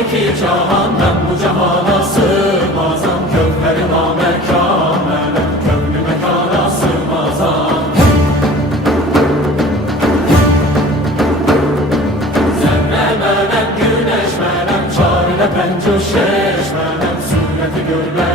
iki cahan ben bu cahana sığmazam. Kövheri namekâmele kövnü mekana sığmazam. Zerre menem güneş menem çarine penco şeş menem sureti görme